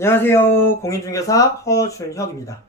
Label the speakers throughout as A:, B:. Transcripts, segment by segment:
A: 안녕하세요. 공인중개사 허준혁입니다.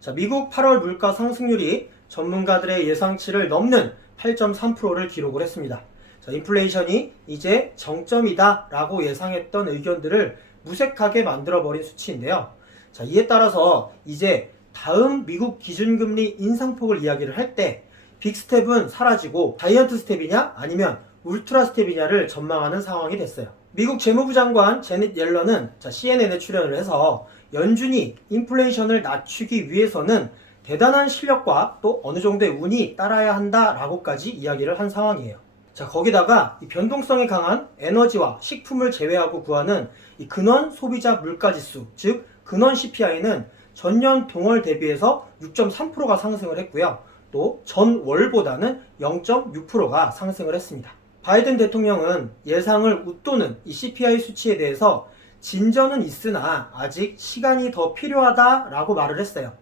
A: 자, 미국 8월 물가 상승률이 전문가들의 예상치를 넘는 8.3%를 기록을 했습니다. 자, 인플레이션이 이제 정점이다 라고 예상했던 의견들을 무색하게 만들어버린 수치인데요. 자, 이에 따라서 이제 다음 미국 기준금리 인상폭을 이야기를 할 때 빅스텝은 사라지고 자이언트 스텝이냐 아니면 울트라 스텝이냐를 전망하는 상황이 됐어요. 미국 재무부 장관 제닛 옐런은 자, CNN에 출연을 해서 연준이 인플레이션을 낮추기 위해서는 대단한 실력과 또 어느 정도의 운이 따라야 한다라고까지 이야기를 한 상황이에요. 자, 거기다가 이 변동성이 강한 에너지와 식품을 제외하고 구하는 이 근원 소비자 물가 지수, 즉 근원 CPI는 전년 동월 대비해서 6.3%가 상승을 했고요. 또 전월보다는 0.6%가 상승을 했습니다. 바이든 대통령은 예상을 웃도는 이 CPI 수치에 대해서 진전은 있으나 아직 시간이 더 필요하다라고 말을 했어요.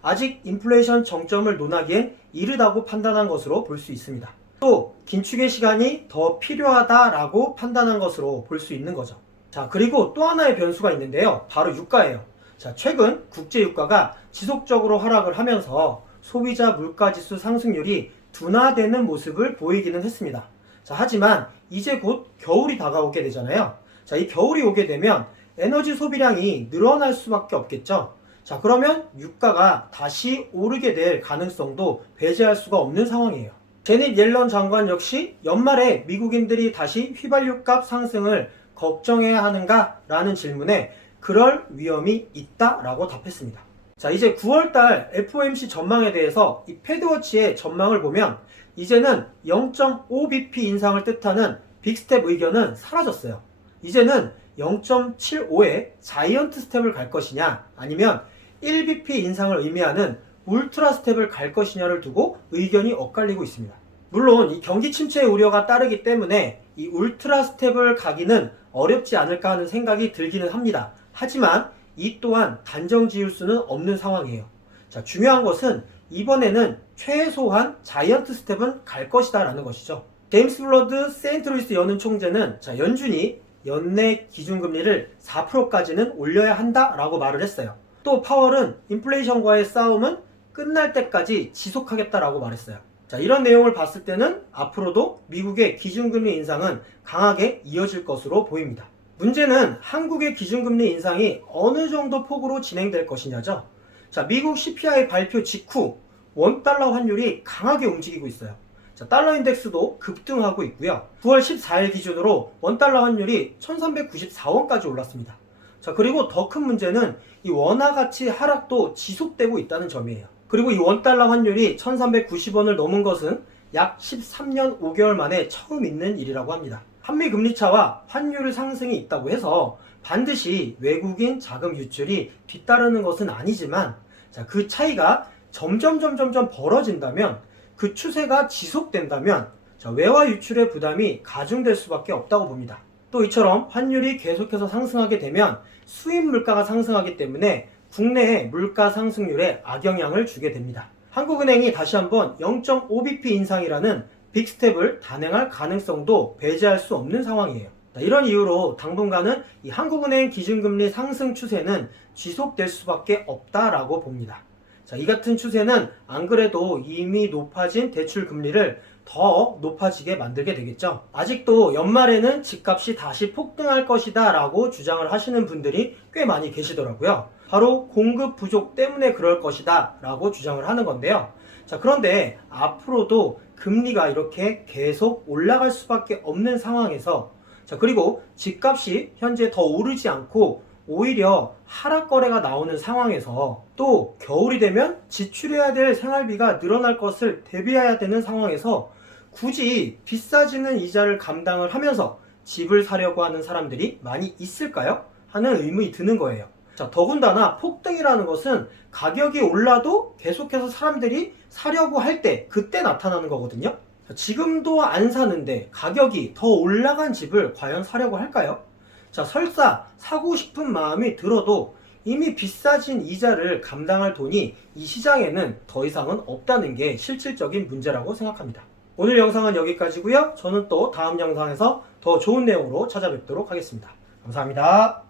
A: 아직 인플레이션 정점을 논하기엔 이르다고 판단한 것으로 볼 수 있습니다. 또 긴축의 시간이 더 필요하다라고 판단한 것으로 볼 수 있는 거죠. 자, 그리고 또 하나의 변수가 있는데요. 바로 유가예요. 자, 최근 국제 유가가 지속적으로 하락을 하면서 소비자 물가 지수 상승률이 둔화되는 모습을 보이기는 했습니다. 자, 하지만 이제 곧 겨울이 다가오게 되잖아요. 자, 이 겨울이 오게 되면 에너지 소비량이 늘어날 수밖에 없겠죠. 자, 그러면 유가가 다시 오르게 될 가능성도 배제할 수가 없는 상황이에요. 제닛 옐런 장관 역시 연말에 미국인들이 다시 휘발유 값 상승을 걱정해야 하는가 라는 질문에 그럴 위험이 있다 라고 답했습니다. 자, 이제 9월달 FOMC 전망에 대해서 이 패드워치의 전망을 보면 이제는 0.5bp 인상을 뜻하는 빅스텝 의견은 사라졌어요. 이제는 0.75의 자이언트 스텝을 갈 것이냐 아니면 1bp 인상을 의미하는 울트라 스텝을 갈 것이냐를 두고 의견이 엇갈리고 있습니다. 물론 이 경기 침체의 우려가 따르기 때문에 이 울트라 스텝을 가기는 어렵지 않을까 하는 생각이 들기는 합니다. 하지만 이 또한 단정 지을 수는 없는 상황이에요. 자, 중요한 것은 이번에는 최소한 자이언트 스텝은 갈 것이다 라는 것이죠. 제임스 블러드 세인트루이스 연은 총재는 자, 연준이 연내 기준금리를 4%까지는 올려야 한다 라고 말을 했어요. 또 파월은 인플레이션과의 싸움은 끝날 때까지 지속하겠다라고 말했어요. 자, 이런 내용을 봤을 때는 앞으로도 미국의 기준금리 인상은 강하게 이어질 것으로 보입니다. 문제는 한국의 기준금리 인상이 어느 정도 폭으로 진행될 것이냐죠. 자, 미국 CPI 발표 직후 원달러 환율이 강하게 움직이고 있어요. 자, 달러 인덱스도 급등하고 있고요. 9월 14일 기준으로 원달러 환율이 1394원까지 올랐습니다. 자, 그리고 더 큰 문제는 이 원화 가치 하락도 지속되고 있다는 점이에요. 그리고 이 원달러 환율이 1390원을 넘은 것은 약 13년 5개월 만에 처음 있는 일이라고 합니다. 한미 금리 차와 환율 상승이 있다고 해서 반드시 외국인 자금 유출이 뒤따르는 것은 아니지만 자, 그 차이가 점점 점점 점 벌어진다면 그 추세가 지속된다면 자, 외화 유출의 부담이 가중될 수밖에 없다고 봅니다. 또 이처럼 환율이 계속해서 상승하게 되면 수입 물가가 상승하기 때문에 국내의 물가 상승률에 악영향을 주게 됩니다. 한국은행이 다시 한번 0.5bp 인상이라는 빅스텝을 단행할 가능성도 배제할 수 없는 상황이에요. 이런 이유로 당분간은 이 한국은행 기준금리 상승 추세는 지속될 수밖에 없다라고 봅니다. 자, 이 같은 추세는 안 그래도 이미 높아진 대출 금리를 더 높아지게 만들게 되겠죠. 아직도 연말에는 집값이 다시 폭등할 것이다 라고 주장을 하시는 분들이 꽤 많이 계시더라고요. 바로 공급 부족 때문에 그럴 것이다 라고 주장을 하는 건데요. 자, 그런데 앞으로도 금리가 이렇게 계속 올라갈 수밖에 없는 상황에서 자, 그리고 집값이 현재 더 오르지 않고 오히려 하락 거래가 나오는 상황에서 또 겨울이 되면 지출해야 될 생활비가 늘어날 것을 대비해야 되는 상황에서 굳이 비싸지는 이자를 감당을 하면서 집을 사려고 하는 사람들이 많이 있을까요? 하는 의문이 드는 거예요. 자, 더군다나 폭등이라는 것은 가격이 올라도 계속해서 사람들이 사려고 할 때 그때 나타나는 거거든요. 자, 지금도 안 사는데 가격이 더 올라간 집을 과연 사려고 할까요? 자, 설사 사고 싶은 마음이 들어도 이미 비싸진 이자를 감당할 돈이 이 시장에는 더 이상은 없다는 게 실질적인 문제라고 생각합니다. 오늘 영상은 여기까지고요. 저는 또 다음 영상에서 더 좋은 내용으로 찾아뵙도록 하겠습니다. 감사합니다.